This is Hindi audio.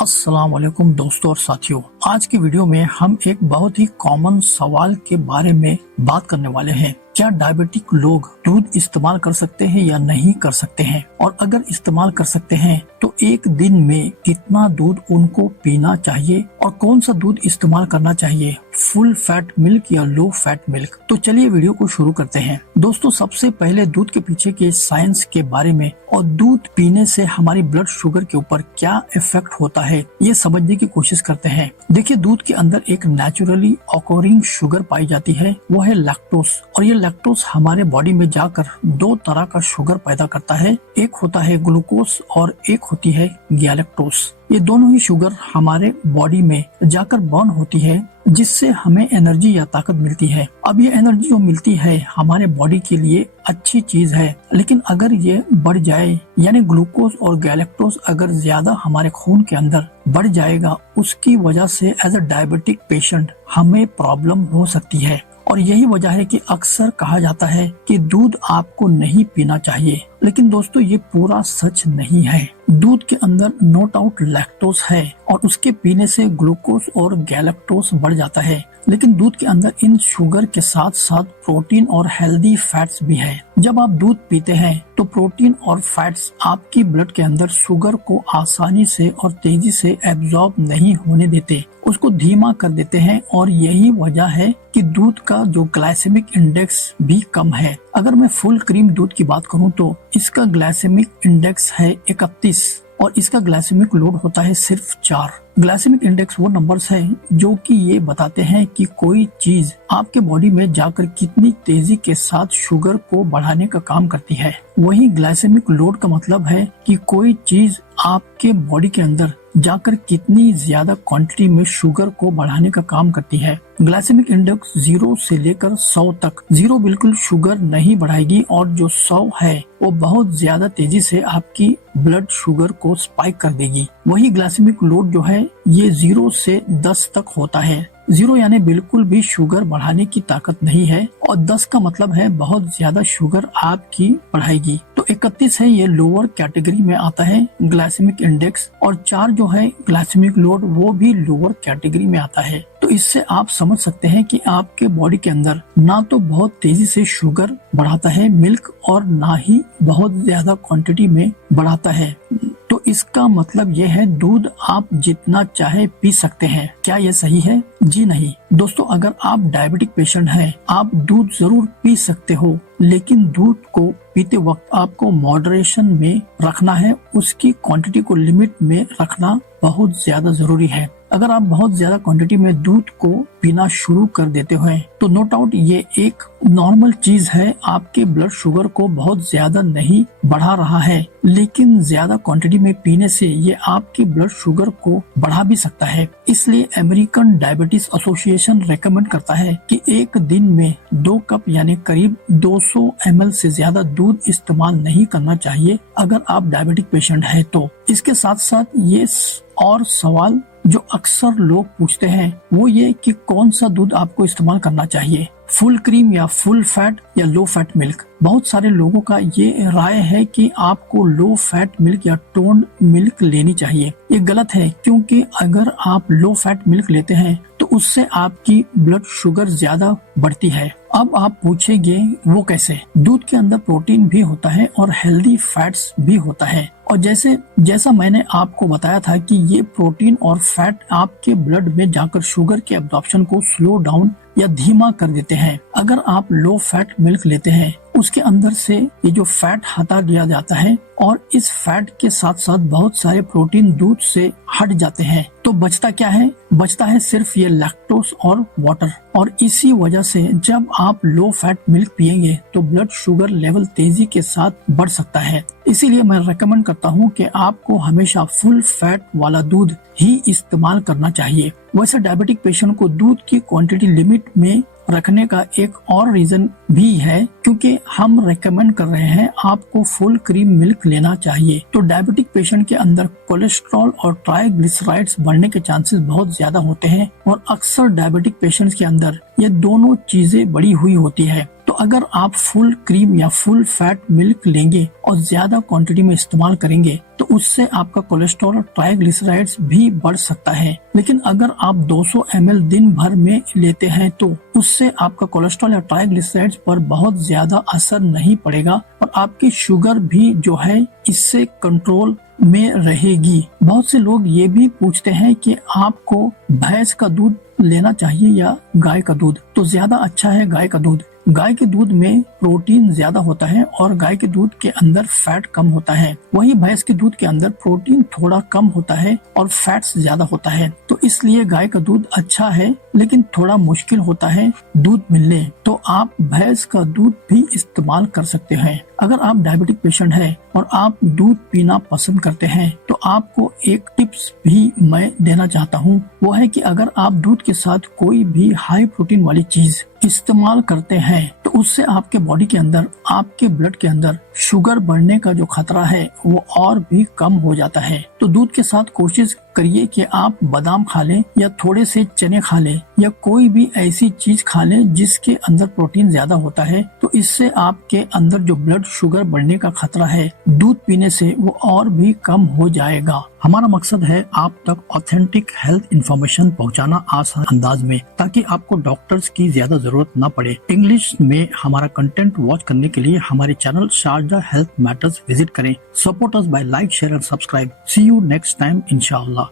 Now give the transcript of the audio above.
अस्सलाम वालेकुम दोस्तों और साथियों। आज की वीडियो में हम एक बहुत ही कॉमन सवाल के बारे में बात करने वाले हैं। क्या डायबिटिक लोग दूध इस्तेमाल कर सकते हैं या नहीं कर सकते हैं, और अगर इस्तेमाल कर सकते हैं तो एक दिन में कितना दूध उनको पीना चाहिए और कौन सा दूध इस्तेमाल करना चाहिए, फुल फैट मिल्क या लो फैट मिल्क। तो चलिए वीडियो को शुरू करते हैं। दोस्तों, सबसे पहले दूध के पीछे के साइंस के बारे में और दूध पीने से हमारी ब्लड शुगर के ऊपर क्या इफेक्ट होता है ये समझने की कोशिश करते हैं। देखिए, दूध के अंदर एक नेचुरली ऑकरिंग शुगर पाई जाती है, वो है लैक्टोस। और ये लैक्टोस हमारे बॉडी में जाकर दो तरह का शुगर पैदा करता है। एक होता है ग्लूकोस और एक होती है गैलेक्टोस। ये दोनों ही शुगर हमारे बॉडी में जाकर बर्न होती है, जिससे हमें एनर्जी या ताकत मिलती है। अब ये एनर्जी जो मिलती है हमारे बॉडी के लिए अच्छी चीज है, लेकिन अगर ये बढ़ जाए, यानी ग्लूकोज और गैलेक्टोज अगर ज्यादा हमारे खून के अंदर बढ़ जाएगा, उसकी वजह से एज अ डायबिटिक पेशेंट हमें प्रॉब्लम हो सकती है। और यही वजह है कि अक्सर कहा जाता है कि दूध आपको नहीं पीना चाहिए, लेकिन दोस्तों ये पूरा सच नहीं है। दूध के अंदर नो डाउट लैक्टोज है और उसके पीने से ग्लूकोज और गैलेक्टोज बढ़ जाता है, लेकिन दूध के अंदर इन शुगर के साथ साथ प्रोटीन और हेल्दी फैट्स भी है। जब आप दूध पीते हैं तो प्रोटीन और फैट्स आपकी ब्लड के अंदर शुगर को आसानी से और तेजी से एब्जॉर्ब नहीं होने देते, उसको धीमा कर देते हैं। और यही वजह है कि दूध का जो ग्लाइसेमिक इंडेक्स भी कम है। अगर मैं फुल क्रीम दूध की बात करूं तो इसका ग्लाइसेमिक इंडेक्स है 31 और इसका ग्लाइसेमिक लोड होता है सिर्फ 4। ग्लाइसेमिक इंडेक्स वो नंबर्स है जो कि ये बताते हैं कि कोई चीज आपके बॉडी में जाकर कितनी तेजी के साथ शुगर को बढ़ाने का काम करती है। वही ग्लाइसेमिक लोड का मतलब है कि कोई चीज आपके बॉडी के अंदर जाकर कितनी ज्यादा क्वांटिटी में शुगर को बढ़ाने का काम करती है। ग्लाइसेमिक इंडेक्स 0 से लेकर 100 तक। 0 बिल्कुल शुगर नहीं बढ़ाएगी और जो 100 है वो बहुत ज्यादा तेजी से आपकी ब्लड शुगर को स्पाइक कर देगी। वही ग्लाइसेमिक लोड जो है ये 0 से 10 तक होता है। 0 यानी बिल्कुल भी शुगर बढ़ाने की ताकत नहीं है और 10 का मतलब है बहुत ज्यादा शुगर आपकी बढ़ाएगी। तो 31 है, ये लोअर कैटेगरी में आता है ग्लाइसेमिक इंडेक्स, और 4 जो है ग्लाइसेमिक लोड वो भी लोअर कैटेगरी में आता है। तो इससे आप समझ सकते हैं कि आपके बॉडी के अंदर ना तो बहुत तेजी से शुगर बढ़ाता है मिल्क और ना ही बहुत ज्यादा क्वांटिटी में बढ़ाता है। तो इसका मतलब ये है दूध आप जितना चाहे पी सकते हैं। क्या ये सही है? जी नहीं दोस्तों, अगर आप डायबिटिक पेशेंट हैं आप दूध जरूर पी सकते हो, लेकिन दूध को पीते वक्त आपको मॉडरेशन में रखना है। उसकी क्वांटिटी को लिमिट में रखना बहुत ज्यादा जरूरी है। अगर आप बहुत ज्यादा क्वांटिटी में दूध को पीना शुरू कर देते हैं तो नो डाउट ये एक नॉर्मल चीज है, आपके ब्लड शुगर को बहुत ज्यादा नहीं बढ़ा रहा है, लेकिन ज्यादा क्वांटिटी में पीने से ये आपकी ब्लड शुगर को बढ़ा भी सकता है। इसलिए अमेरिकन डायबिटीज एसोसिएशन रेकमेंड करता है कि एक दिन में 2 कप यानी करीब 200 ml से ज्यादा दूध इस्तेमाल नहीं करना चाहिए अगर आप डायबिटिक पेशेंट है तो। इसके साथ साथ ये और सवाल जो अक्सर लोग पूछते हैं वो ये कि कौन सा दूध आपको इस्तेमाल करना चाहिए, फुल क्रीम या फुल फैट या लो फैट मिल्क। बहुत सारे लोगों का ये राय है कि आपको लो फैट मिल्क या टोन्ड मिल्क लेनी चाहिए। ये गलत है, क्योंकि अगर आप लो फैट मिल्क लेते हैं तो उससे आपकी ब्लड शुगर ज्यादा बढ़ती है। अब आप पूछेंगे वो कैसे? दूध के अंदर प्रोटीन भी होता है और हेल्दी फैट्स भी होता है, और जैसा मैंने आपको बताया था कि ये प्रोटीन और फैट आपके ब्लड में जाकर शुगर के एब्जॉर्प्शन को स्लो डाउन या धीमा कर देते हैं। अगर आप लो फैट मिल्क लेते हैं उसके अंदर से ये जो फैट हटा दिया जाता है और इस फैट के साथ साथ बहुत सारे प्रोटीन दूध से हट जाते हैं, तो बचता क्या है? बचता है सिर्फ ये लैक्टोज और वाटर। और इसी वजह से जब आप लो फैट मिल्क पिएंगे तो ब्लड शुगर लेवल तेजी के साथ बढ़ सकता है। इसीलिए मैं रेकमेंड करता हूँ कि आपको हमेशा फुल फैट वाला दूध ही इस्तेमाल करना चाहिए। वैसे डायबिटिक पेशेंट को दूध की क्वांटिटी लिमिट में रखने का एक और रीजन भी है, क्योंकि हम रेकमेंड कर रहे हैं आपको फुल क्रीम मिल्क लेना चाहिए। तो डायबिटिक पेशेंट के अंदर कोलेस्ट्रॉल और ट्राइग्लिसराइड्स बढ़ने के चांसेस बहुत ज्यादा होते हैं और अक्सर डायबिटिक पेशेंट्स के अंदर ये दोनों चीजें बढ़ी हुई होती है। तो तो अगर आप फुल क्रीम या फुल फैट मिल्क लेंगे और ज्यादा क्वांटिटी में इस्तेमाल करेंगे तो उससे आपका कोलेस्ट्रॉल और ट्राइग्लिसराइड्स भी बढ़ सकता है। लेकिन अगर आप 200 ml दिन भर में लेते हैं तो उससे आपका कोलेस्ट्रॉल या ट्राइग्लिसराइड्स पर बहुत ज्यादा असर नहीं पड़ेगा और आपकी शुगर भी जो है इससे कंट्रोल में रहेगी। बहुत से लोग ये भी पूछते हैं कि आपको भैंस का दूध लेना चाहिए या गाय का दूध, तो ज्यादा अच्छा है गाय का दूध। गाय के दूध में प्रोटीन ज्यादा होता है और गाय के दूध के अंदर फैट कम होता है, वहीं भैंस के दूध के अंदर प्रोटीन थोड़ा कम होता है और फैट्स ज्यादा होता है। तो इसलिए गाय का दूध अच्छा है, लेकिन थोड़ा मुश्किल होता है दूध मिलने। तो आप भैंस का दूध भी इस्तेमाल कर सकते हैं। अगर आप डायबिटिक पेशेंट हैं और आप दूध पीना पसंद करते हैं तो आपको एक टिप्स भी मैं देना चाहता हूँ, वो है कि अगर आप दूध के साथ कोई भी हाई प्रोटीन वाली चीज इस्तेमाल करते हैं तो उससे आपके बॉडी के अंदर, आपके ब्लड के अंदर शुगर बढ़ने का जो खतरा है वो और भी कम हो जाता है। तो दूध के साथ कोशिश करिए कि आप बादाम खा लें या थोड़े से चने खा लें या कोई भी ऐसी चीज खा लें जिसके अंदर प्रोटीन ज्यादा होता है। तो इससे आपके अंदर जो ब्लड शुगर बढ़ने का खतरा है दूध पीने से वो और भी कम हो जाएगा। हमारा मकसद है आप तक ऑथेंटिक हेल्थ इंफॉर्मेशन पहुंचाना आसान अंदाज में, ताकि आपको डॉक्टर्स की ज्यादा जरूरत न पड़े। इंग्लिश में हमारा कंटेंट वॉच करने के लिए हमारे channel Sharjah health matters visit करें। Support us by like, share and subscribe. See you next time इंशाअल्लाह।